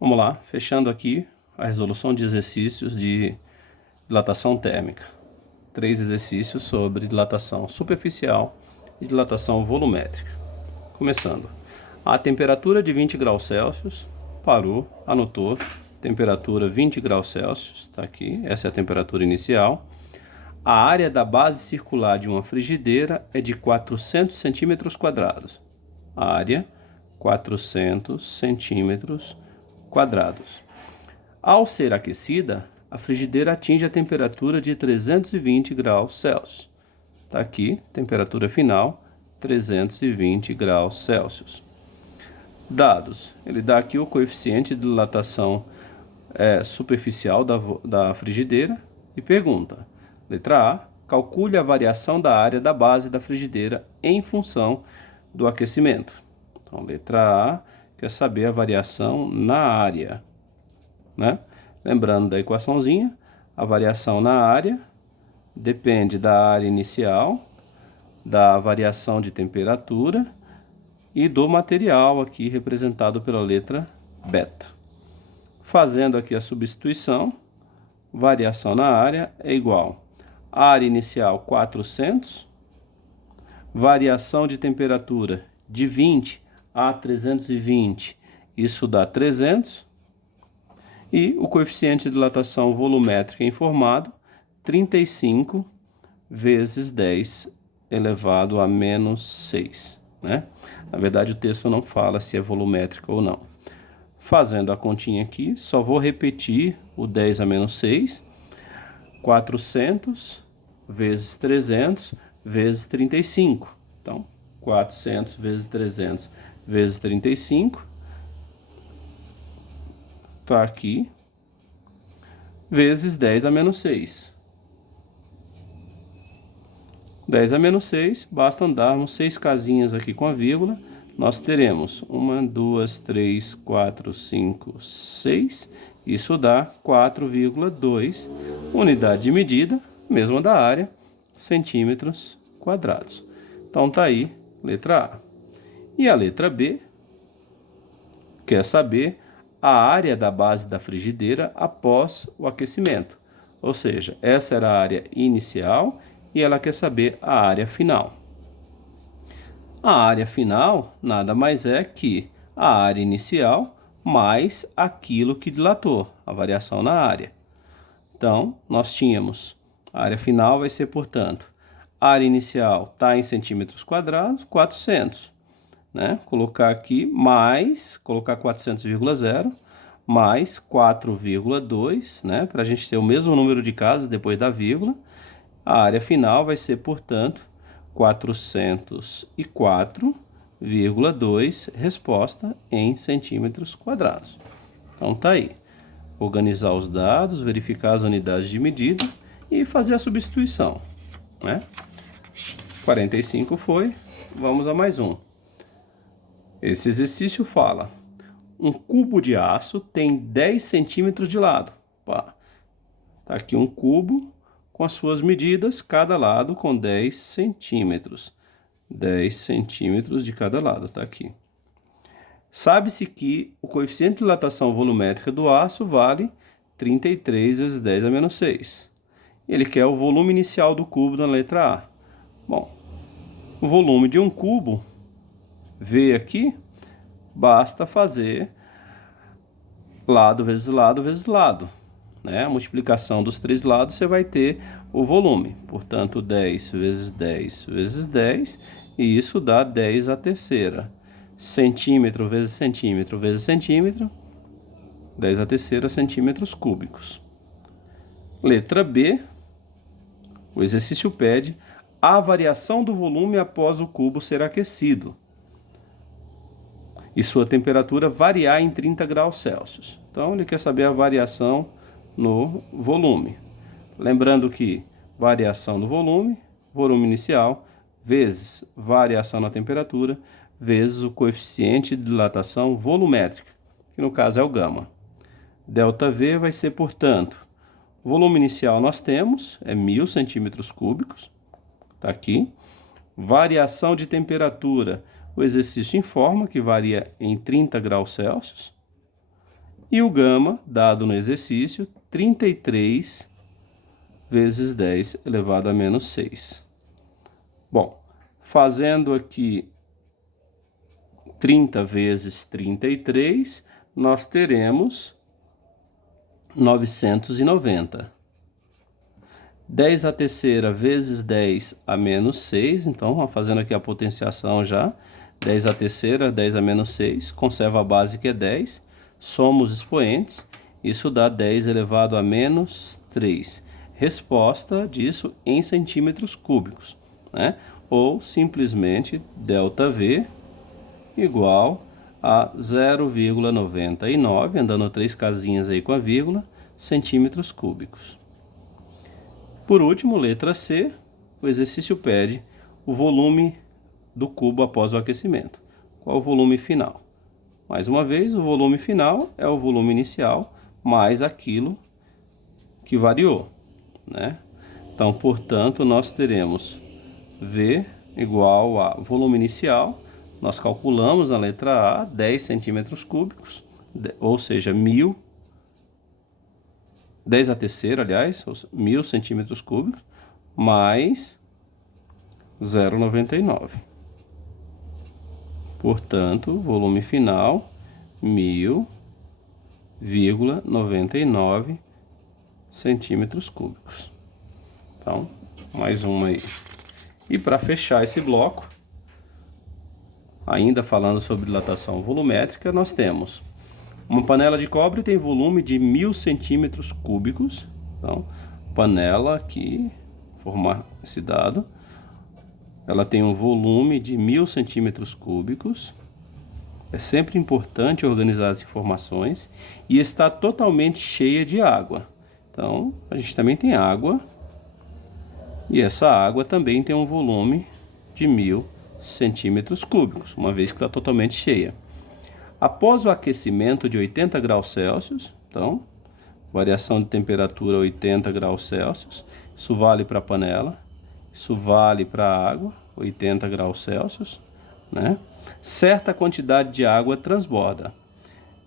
Vamos lá, fechando aqui a resolução de exercícios de dilatação térmica. 3 exercícios sobre dilatação superficial e dilatação volumétrica. Começando. A temperatura de 20 graus Celsius, parou, anotou, temperatura 20 graus Celsius, está aqui, essa é a temperatura inicial. A área da base circular de uma frigideira é de 400 centímetros quadrados. Área, 400 centímetros quadrados. Ao ser aquecida, a frigideira atinge a temperatura de 320 graus Celsius. Está aqui, temperatura final, 320 graus Celsius. Dados. Ele dá aqui o coeficiente de dilatação superficial da frigideira e pergunta. Letra A. Calcule a variação da área da base da frigideira em função do aquecimento. Então, letra A quer saber a variação na área, né? Lembrando da equaçãozinha, a variação na área depende da área inicial, da variação de temperatura e do material aqui representado pela letra beta. Fazendo aqui a substituição, variação na área é igual a área inicial 400, variação de temperatura de 20 a 320, isso dá 300, e o coeficiente de dilatação volumétrica informado, 35 vezes 10 elevado a menos 6, né? Na verdade, o texto não fala se é volumétrica ou não. Fazendo a continha aqui, só vou repetir o 10 a menos 6, 400 vezes 300 vezes 35. Então, 400 vezes 300 vezes 35, está aqui, vezes 10 a menos 6. 10 a menos 6, basta andarmos 6 casinhas aqui com a vírgula, nós teremos 1, 2, 3, 4, 5, 6, isso dá 4,2, unidade de medida, mesma da área, centímetros quadrados. Então tá aí, letra A. E a letra B quer saber a área da base da frigideira após o aquecimento. Ou seja, essa era a área inicial e ela quer saber a área final. A área final nada mais é que a área inicial mais aquilo que dilatou, a variação na área. Então, nós tínhamos, a área final vai ser, portanto, a área inicial está em centímetros quadrados, 400. Né? Colocar aqui mais, colocar 400,0 mais 4,2, né? Para a gente ter o mesmo número de casas depois da vírgula. A área final vai ser, portanto, 404,2, resposta em centímetros quadrados. Então tá aí. Organizar os dados, verificar as unidades de medida e fazer a substituição, né? 45 foi, vamos a mais um. Esse exercício fala, um cubo de aço tem 10 centímetros de lado. Tá aqui um cubo com as suas medidas, cada lado com 10 centímetros. 10 centímetros de cada lado, tá aqui. Sabe-se que o coeficiente de dilatação volumétrica do aço vale 33 vezes 10 a menos 6. Ele quer o volume inicial do cubo na letra A. Bom, o volume de um cubo, V aqui, basta fazer lado vezes lado vezes lado, né? A multiplicação dos 3 lados você vai ter o volume, portanto 10 vezes 10 vezes 10, e isso dá 10 à terceira. Centímetro vezes centímetro vezes centímetro, 10 à terceira centímetros cúbicos. Letra B, o exercício pede a variação do volume após o cubo ser aquecido e sua temperatura variar em 30 graus Celsius. Então, ele quer saber a variação no volume. Lembrando que variação do volume, volume inicial, vezes variação na temperatura, vezes o coeficiente de dilatação volumétrica, que no caso é o gama. ΔV vai ser, portanto, volume inicial nós temos, é 1000 centímetros cúbicos, está aqui. Variação de temperatura, o exercício informa que varia em 30 graus Celsius. E o gama, dado no exercício, 33 vezes 10 elevado a menos 6. Bom, fazendo aqui 30 vezes 33, nós teremos 990. 10 à terceira vezes 10 a menos 6, então, fazendo aqui a potenciação já, 10 à terceira, 10 a menos 6, conserva a base que é 10, soma os expoentes, isso dá 10 elevado a menos 3. Resposta disso em centímetros cúbicos, né? Ou simplesmente ΔV igual a 0,99, andando 3 casinhas aí com a vírgula, centímetros cúbicos. Por último, letra C, o exercício pede o volume do cubo após o aquecimento. Qual o volume final? Mais uma vez, o volume final é o volume inicial mais aquilo que variou, né? Então, portanto, nós teremos V igual a volume inicial. Nós calculamos na letra A 10 centímetros cúbicos, ou seja, 1000, 10 a terceira, aliás, 1000 centímetros cúbicos, mais 0,99. Portanto, volume final, 1000,99 centímetros cúbicos. Então, mais uma aí. E para fechar esse bloco, ainda falando sobre dilatação volumétrica, nós temos uma panela de cobre tem volume de 1000 centímetros cúbicos. Então, panela aqui, formar esse dado, ela tem um volume de 1000 centímetros cúbicos. É sempre importante organizar as informações e está totalmente cheia de água. Então, a gente também tem água e essa água também tem um volume de 1000 centímetros cúbicos, uma vez que está totalmente cheia. Após o aquecimento de 80 graus Celsius, então, variação de temperatura 80 graus Celsius, isso vale para a panela, isso vale para a água, 80 graus Celsius, né? Certa quantidade de água transborda.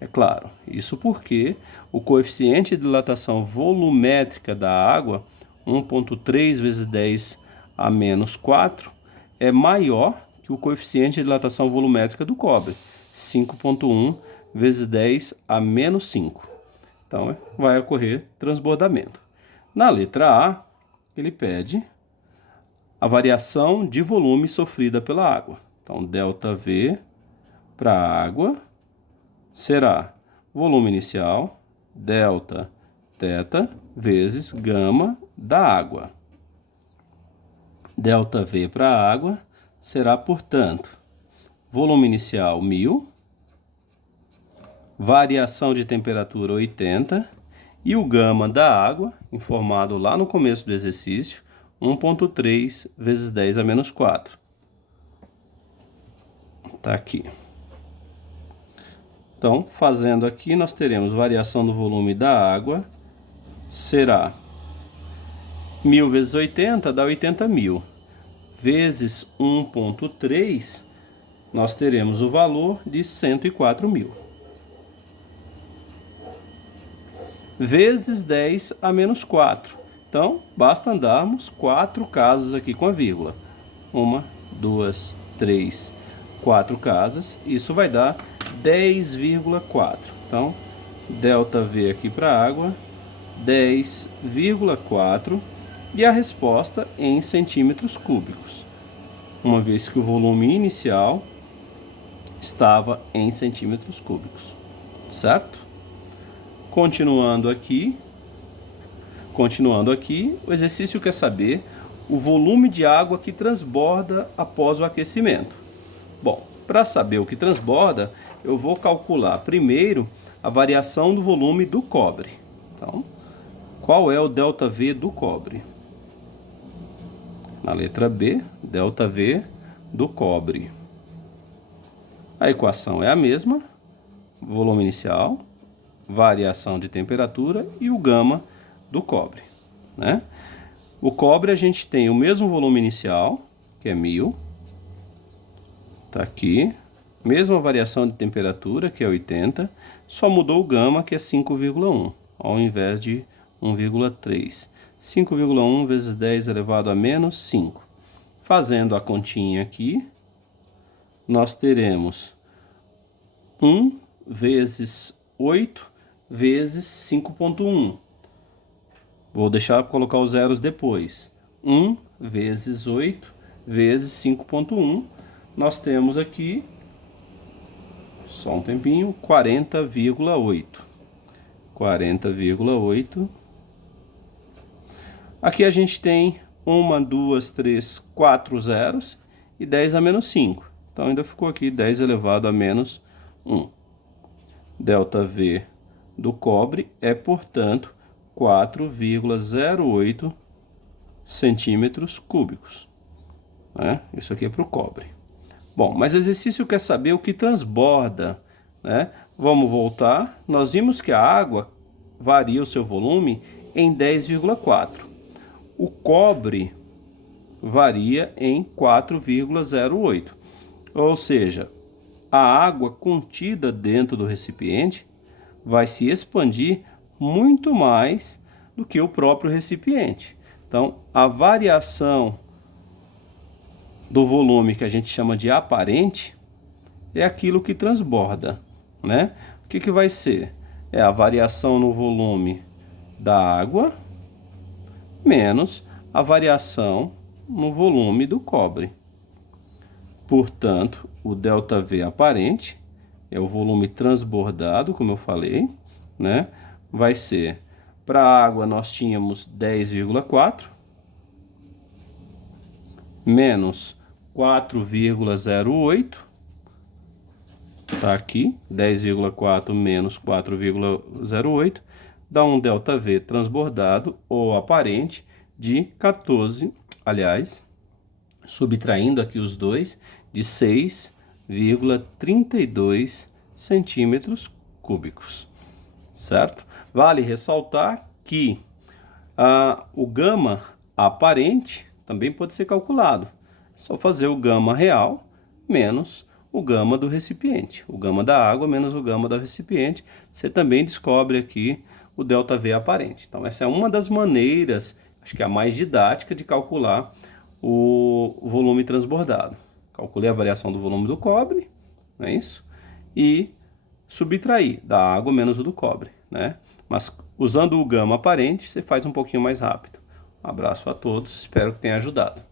É claro, isso porque o coeficiente de dilatação volumétrica da água, 1,3 vezes 10 a menos 4, é maior que o coeficiente de dilatação volumétrica do cobre, 5,1 vezes 10 a menos 5. Então, vai ocorrer transbordamento. Na letra A, ele pede a variação de volume sofrida pela água. Então, ΔV para a água será volume inicial, delta θ, vezes gama da água. ΔV para a água será, portanto, volume inicial 1000, variação de temperatura 80 e o gama da água, informado lá no começo do exercício, 1,3 vezes 10 a menos 4. Está aqui. Então, fazendo aqui, nós teremos variação do volume da água, será 1000 vezes 80 dá 80.000, vezes 1,3, nós teremos o valor de 104.000. Vezes 10 a menos 4. Então, basta andarmos 4 casas aqui com a vírgula. 1, 2, 3, 4 casas. Isso vai dar 10,4. Então, ΔV aqui para a água, 10,4. E a resposta em centímetros cúbicos, uma vez que o volume inicial estava em centímetros cúbicos, certo? Continuando aqui, o exercício quer saber o volume de água que transborda após o aquecimento. Bom, para saber o que transborda, eu vou calcular primeiro a variação do volume do cobre. Então, qual é o ΔV do cobre? Na letra B, ΔV do cobre. A equação é a mesma, volume inicial, variação de temperatura e o gama do cobre, né? O cobre a gente tem o mesmo volume inicial, que é 1000, tá aqui, Mesma variação de temperatura, que é 80, só mudou o gama, que é 5,1, ao invés de 1,3. 5,1 vezes 10 elevado a menos 5. Fazendo a continha aqui, nós teremos 1 vezes 8 vezes 5,1. Vou deixar para colocar os zeros depois. 1 vezes 8 vezes 5,1. Nós temos aqui, só um tempinho, 40,8. 40,8. Aqui a gente tem 1, 2, 3, 4 zeros e 10 a menos 5. Então ainda ficou aqui 10 elevado a menos 1. ΔV do cobre é, portanto, 4,08 centímetros cúbicos. Né? Isso aqui é para o cobre. Bom, mas o exercício quer saber o que transborda. Né? Vamos voltar. Nós vimos que a água varia o seu volume em 10,4. O cobre varia em 4,08. Ou seja, a água contida dentro do recipiente vai se expandir muito mais do que o próprio recipiente. Então, a variação do volume que a gente chama de aparente é aquilo que transborda, né? O que vai ser? É a variação no volume da água menos a variação no volume do cobre. Portanto, o ΔV aparente é o volume transbordado, como eu falei, né? Vai ser, para a água nós tínhamos 10,4 menos 4,08, tá aqui, 10,4 menos 4,08, dá um ΔV transbordado ou aparente de 14, aliás, subtraindo aqui os dois, de 6,32 centímetros cúbicos, certo? Vale ressaltar que o gama aparente também pode ser calculado. É só fazer o gama real menos o gama do recipiente. O gama da água menos o gama do recipiente. Você também descobre aqui o ΔV aparente. Então essa é uma das maneiras, acho que é a mais didática, de calcular o volume transbordado. Calculei a variação do volume do cobre, não é isso? E subtrair da água menos o do cobre, né? Mas usando o gama aparente, você faz um pouquinho mais rápido. Um abraço a todos, espero que tenha ajudado.